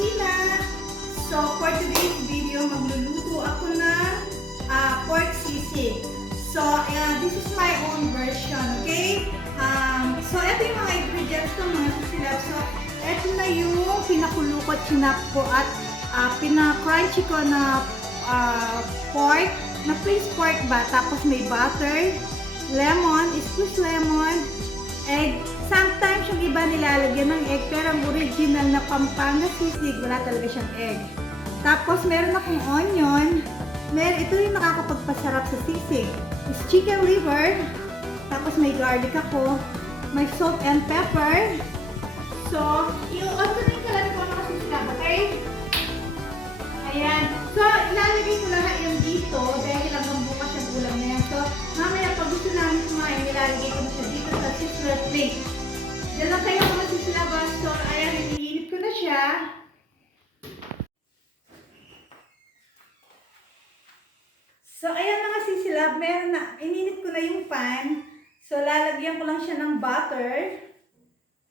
kusina. So, for today's video, magluluto ako ng pork sisig. So, this is my own version, okay? So, ito yung mga ingredients ko, mga sisilap. So, ito na yung pinakulo ko, chinap ko, at pina-crunchy ko na pork, na freeze pork ba? Tapos may butter, lemon, squeeze lemon, egg. Sometimes yung iba nilalagyan ng egg, pero ang original na Pampanga sisig, wala talaga siyang egg. Tapos meron akong onion. Ito yung nakakapagpasarap sa sisig. Is chicken liver. Tapos may garlic ako. May salt and pepper. So, i-on ko na yung kalan ko mga sisig, okay? Ayan. So, ilalagay ko lahat yung dito dahil hanggang bukas yung ulam na yan. So, mamaya pag gusto namin kumain, ilalagay ko na siya dito sa sizzler plate. Diyan lang kayo mga sisilabas. So, ayan, iniinit ko na siya. So, ayan mga sisilab, meron na, ininit ko na yung pan. So, lalagyan ko lang siya ng butter.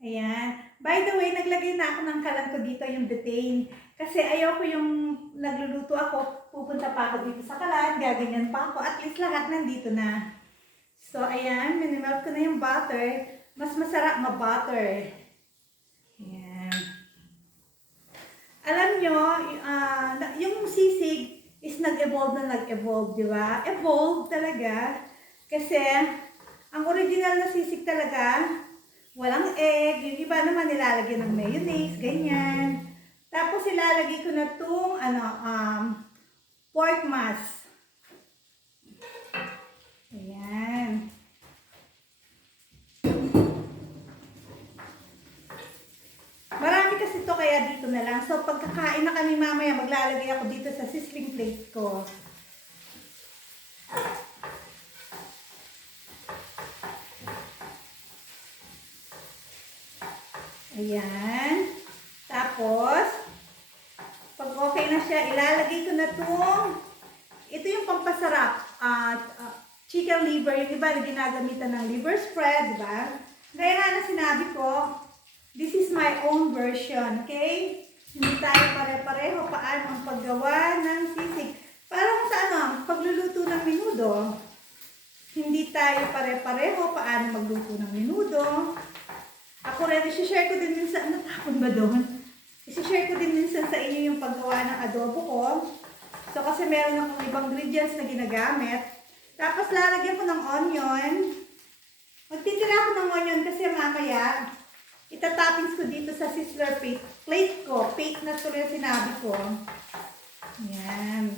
Ayan. By the way, naglagay na ako ng kalan ko dito, yung betaine. Kasi ayaw ko yung nagluluto ako, pupunta pa ako dito sa kalan, gaganyan pa ako. At least lahat nandito na. So, ayan, minimelt ko na yung butter. Mas masarap ma-butter. Ayan. Alam nyo, yung sisig is nag-evolve na nag-evolve, di ba? Evolve talaga. Kasi, ang original na sisig talaga, walang egg. Yung iba naman nilalagyan ng mayonnaise, ganyan. Tapos ilalagay ko na itong pork mass. Ayan. Marami kasi ito kaya dito na lang. So pagkakain na kami mamaya, maglalagay ako dito sa sizzling plate ko. Ayan. Tapos, pag okay na siya, ilalagay ko na ito yung pampasarap. Chicken liver. Yung iba na ginagamitan ng liver spread, diba? Kaya nga na sinabi ko, this is my own version, okay? Hindi tayo pare-pareho paano ang paggawa ng sisig. Parang sa pagluluto ng menudo. Hindi tayo pare-pareho paano magluto ng menudo. Ako rin, isi-share ko din minsan, natapon ba doon? Isi-share ko din minsan sa inyo yung paggawa ng adobo ko. So, kasi meron akong ibang ingredients na ginagamit. Tapos, lalagyan ko ng onion. Magtitira ako ng onion kasi mamaya, itatoppings ko dito sa sizzler plate ko. Plate na tuloy yung sinabi ko. Ayan.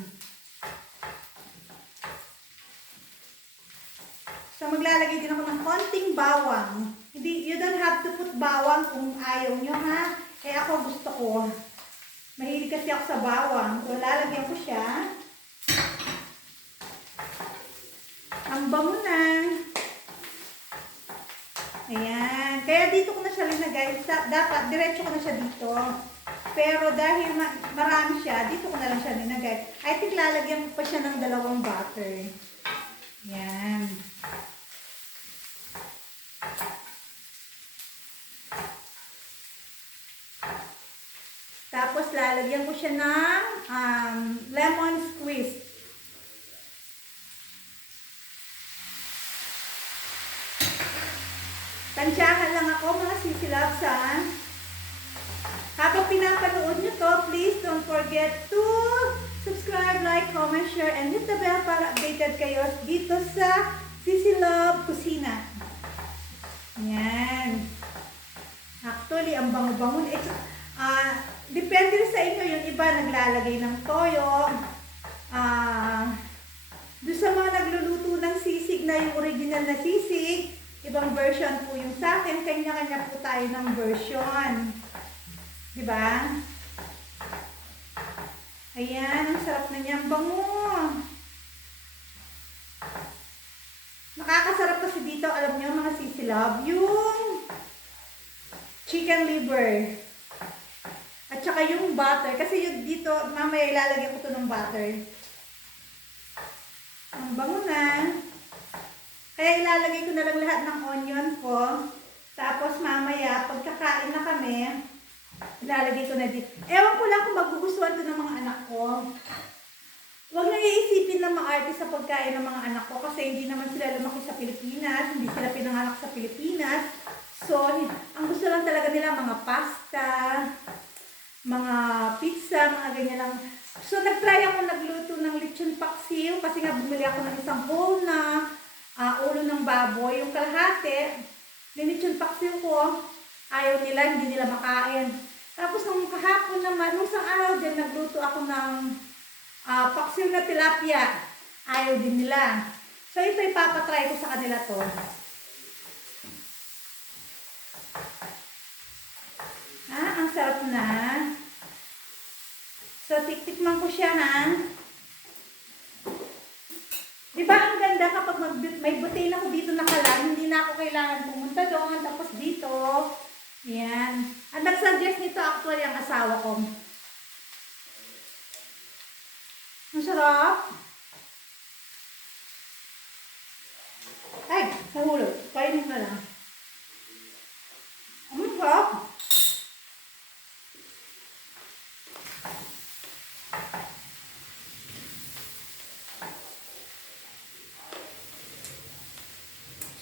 So, maglalagay din ako ng konting bawang. You don't have to put bawang kung ayaw nyo, ha? Eh ako gusto ko. Mahilig kasi ako sa bawang. So, lalagyan ko siya. Ang bango na. Ayan. Kaya dito ko na siya linagay. Dapat, diretso ko na siya dito. Pero dahil marami siya, dito ko na lang siya linagay. I think lalagyan pa siya ng 2 butter. Ayan. Tapos lalagyan ko siya ng lemon squeeze. Tansyahan lang ako mga sisilab sa. Habang pinapanood nyo to, please don't forget to subscribe, like, comment, share, and hit the bell para updated kayo dito sa Sisilab Kusina. Yan. Actually, ang bango-bango. Depende sa inyo, yung iba naglalagay ng toyo. Doon sa mga nagluluto ng sisig na yung original na sisig, ibang version po yung sa akin, kanya-kanya po tayo ng version. Diba? Ayan, ang sarap na niya. Ang bango. Nakakasarap kasi dito, alam niyo mga sisilab, yung chicken liver. At saka yung butter. Kasi yung dito, mamaya ilalagyan ko ito ng butter. Ang bango na. Kaya ilalagay ko na lang lahat ng onion ko. Tapos mamaya, pagkakain na kami, Ilalagay ko na dito. Ewan ko lang kung magugustuhan to ng mga anak ko. Huwag nang iisipin ng maarte sa pagkain ng mga anak ko kasi hindi naman sila lumaki sa Pilipinas, hindi sila pinanganak sa Pilipinas. So, ang gusto lang talaga nila mga pasta, mga pizza, mga ganyan lang. So, nag-try ako nagluto ng lechon paksiw kasi nga bumili ako ng isang whole na ulo ng baboy. Yung kalahati, yung lechon paksiw ko, ayaw nila, hindi nila makain. Tapos nung kahapon naman, nung isang araw din, nagluto ako ng paksiw na tilapia. Ayaw din nila. So, ito ipapatry ko sa kanila to. Ang sarap na. So, tiktikman ko siya, ha? Diba ang ganda kapag may butane ako dito nakalan, hindi na ako kailangan pumunta doon, tapos dito. Yan. Ang nag-suggest nito actually ang asawa ko. Masarap. Ay, nahulog. Kainin mo lang. Ang sarap.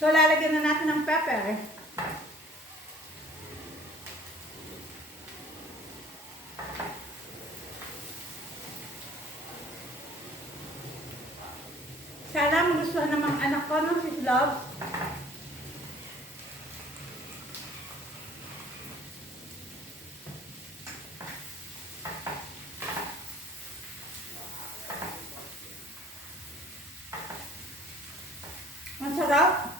So, lalagyan na natin ng pepper. Sana magustuhan ng mga anak ko, no, sis Love? Ang sarap.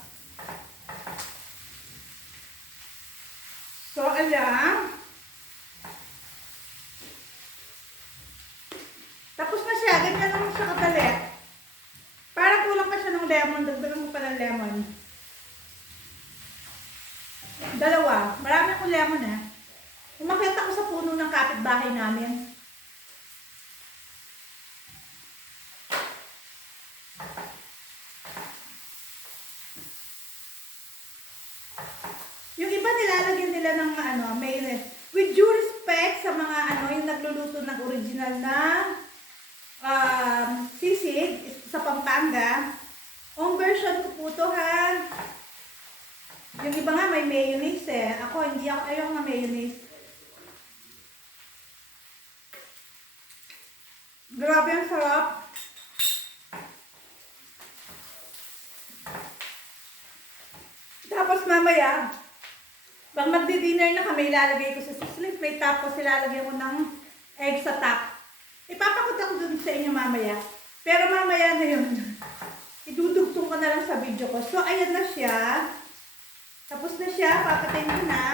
So, ayan. Tapos na siya. Ganyan lang siya kadali. Parang kulang pa siya ng lemon. Dagdagan mo pa ng lemon. Dalawa. Marami akong lemon, eh. Umakyat ako sa puno ng kapitbahay namin. Yung iba nilalagyan nila ng mayonnaise. With due respect sa mga yung nagluluto ng original na sisig sa Pampanga. Ang version ko po to, ha. Yung iba nga may mayonnaise, eh. Ako hindi ako ayaw nga mayonnaise. Grabe ang sarap. Tapos mamaya, pag magdi-dinner na kami, ilalagay ko sa sizzling plate, tapos ilalagay ko ng egg sa top. Ipapakita ko dun sa inyo mamaya. Pero mamaya na yun. Idudugtong ko na lang sa video ko. So, ayan na siya. Tapos na siya. Papatayin ko na.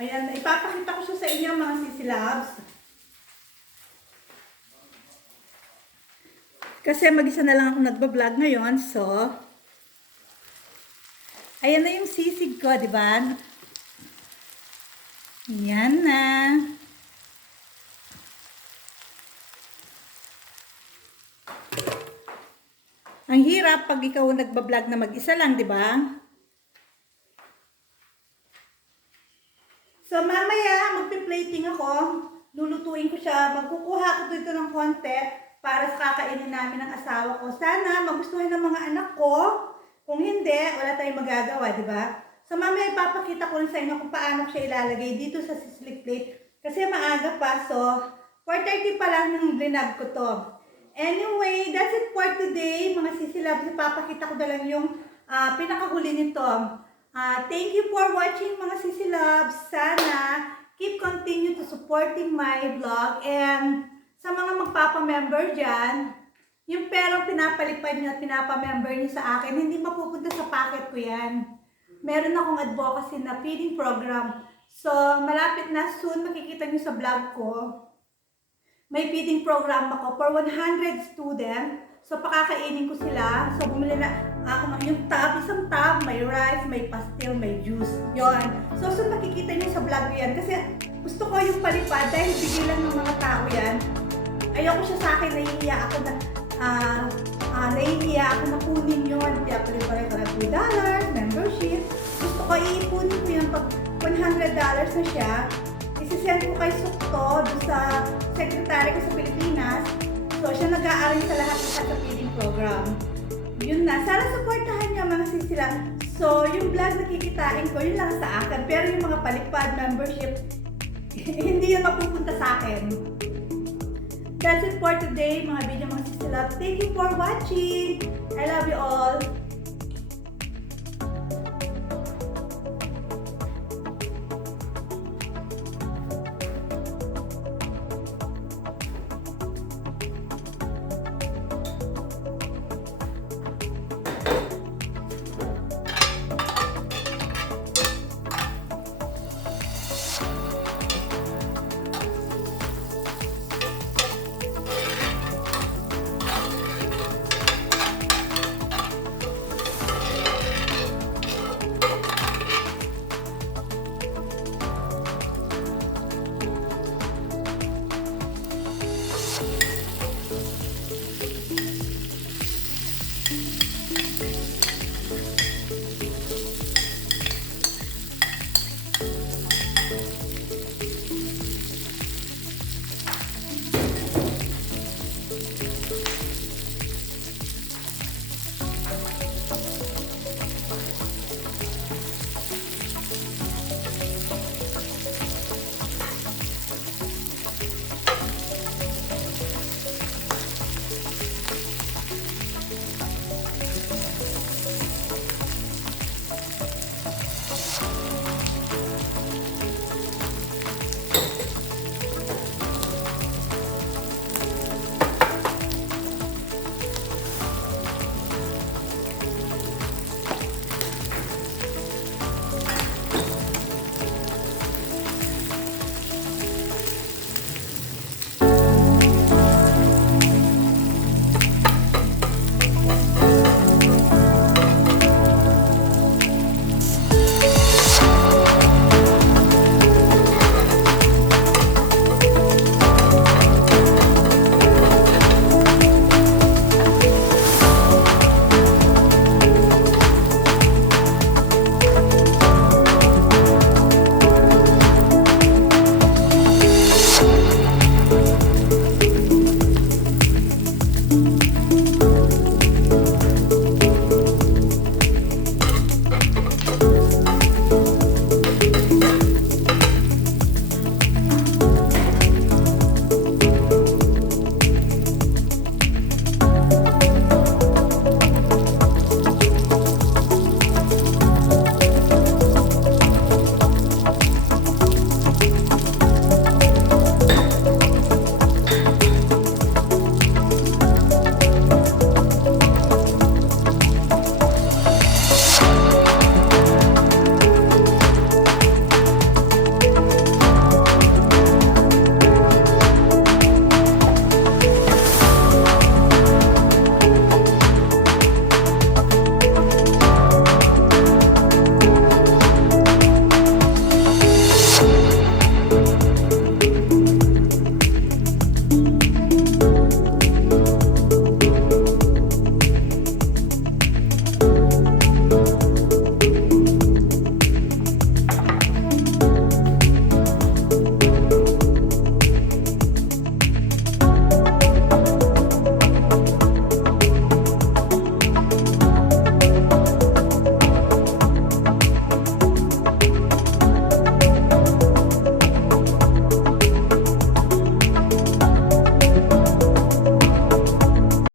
Ayan. Ipapakita ko siya sa inyo mga sisilabs. Kasi mag-isa na lang ako nagbablog ngayon. So, ayan na yung sisig ko, di ba? Ayan na. Ang hirap pag ikaw nagbablog na mag-isa lang, di ba? So, mamaya, magpi-plating ako. Lulutuin ko siya. Magkukuha ko dito ng konti para sa kakainin namin ng asawa ko. Sana magustuhan ng mga anak ko. Kung hindi, wala tayong magagawa, di ba? So, mamaya ipapakita ko rin sa inyo kung paano ko siya ilalagay dito sa sizzling plate. Kasi maaga pa, so 4:30 pa lang nung blinag ko to. Anyway, that's it for today, mga sisilabs. Ipapakita ko na lang yung pinakahuli nito. Thank you for watching, mga sisilabs. Sana continue to supporting my vlog. And sa mga magpapamember dyan, yung perang pinapalipad nyo at pinapamember nyo sa akin, hindi mapupunta sa pocket ko yan. Meron akong advocacy na feeding program. So, malapit na soon, makikita nyo sa vlog ko. May feeding program ako for 100 students. So, pakakainin ko sila. So, bumili na ako yung isang tab, may rice, may pastel, may juice. Yon. So, makikita nyo sa vlog yan. Kasi gusto ko yung palipad dahil bigyan lang ng mga tao yan. Ayoko siya sa akin, nahihiya ako na kunin yun. Kaya pala ko ng $2 membership. Gusto ko iipunin ko yun pag $100 na siya. Isisend ko kay Sukto doon sa secretary ko sa Pilipinas. So, siya nag-aaral sa lahat sa feeding program. Yun na. Sana supportahan niyo mga sisila. So, yung vlog na kikitain ko, yun lang sa akin. Pero yung mga palipad, membership, hindi yun mapupunta sa akin. That's it for today, mga video mga sisila. Thank you for watching. I love you all.